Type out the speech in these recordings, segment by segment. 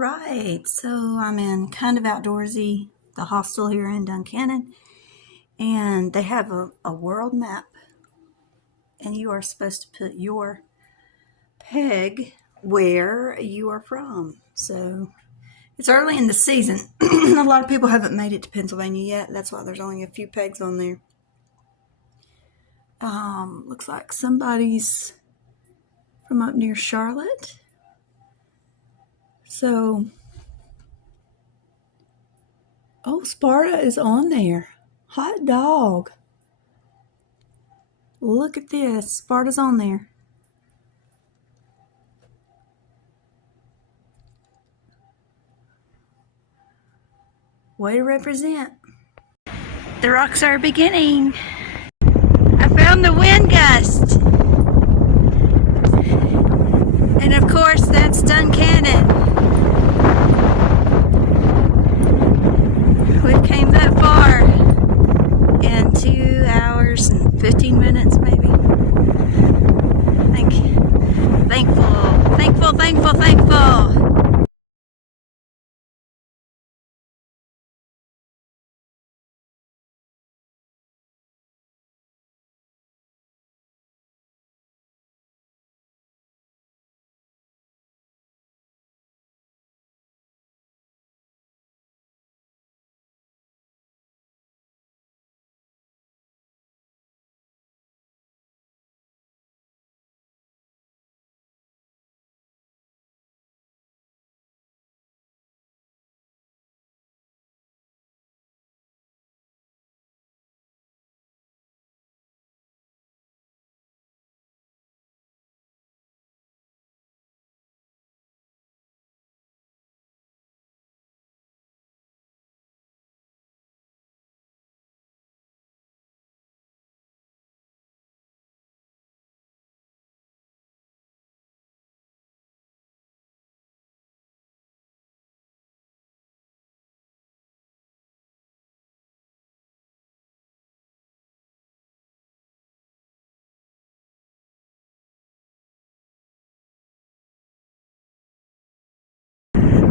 right, so I'm in kind of outdoorsy, the hostel here in Duncannon, and they have a world map, and you are supposed to put your peg where you are from. So it's early in the season. A lot of people haven't made it to Pennsylvania yet. That's why there's only a few pegs on there. Looks like somebody's from up near Charlotte. So, oh, Sparta is on there. Hot dog. Look at this. Sparta's on there. Way to represent. The rocks are beginning. I found the wind gust. And of course, that's Duncannon. We've came that far in 2 hours and 15 minutes, maybe. Thankful.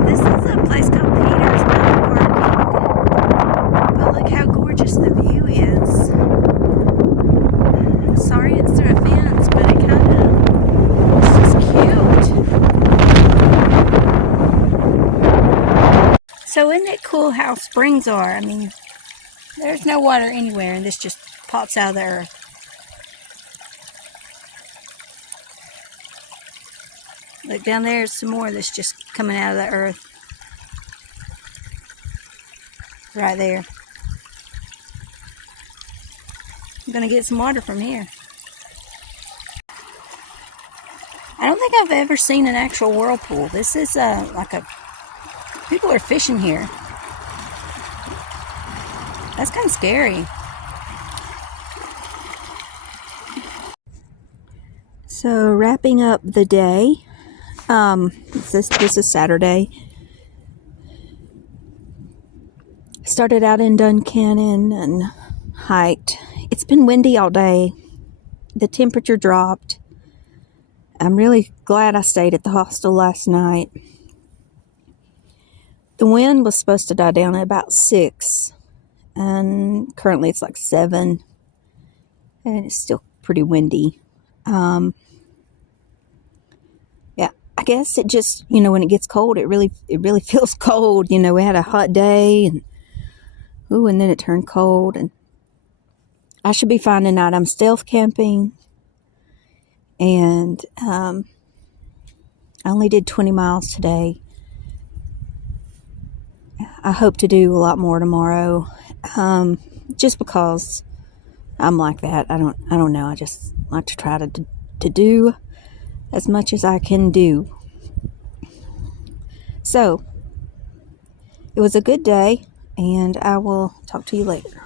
This is a place called Peter's Mountain Parking. But look how gorgeous the view is. Sorry it's through a fence, but it's just cute. So isn't it cool how springs are? I mean, there's no water anywhere and this just pops out of the earth. Look, down there's some more that's just coming out of the earth. Right there. I'm gonna get some water from here. I don't think I've ever seen an actual whirlpool. This is people are fishing here. That's kind of scary. So wrapping up the day. This is Saturday. Started out in Duncannon and hiked. It's been windy all day. The temperature dropped. I'm really glad I stayed at the hostel last night. The wind was supposed to die down at about 6, and currently it's like 7, and it's still pretty windy. I guess it just, when it gets cold, it really feels cold. We had a hot day and then it turned cold, and I should be fine tonight. I'm stealth camping, and I only did 20 miles today. I hope to do a lot more tomorrow, just because I'm like that. I don't know. I just like to try to do as much as I can do. So, it was a good day, and I will talk to you later.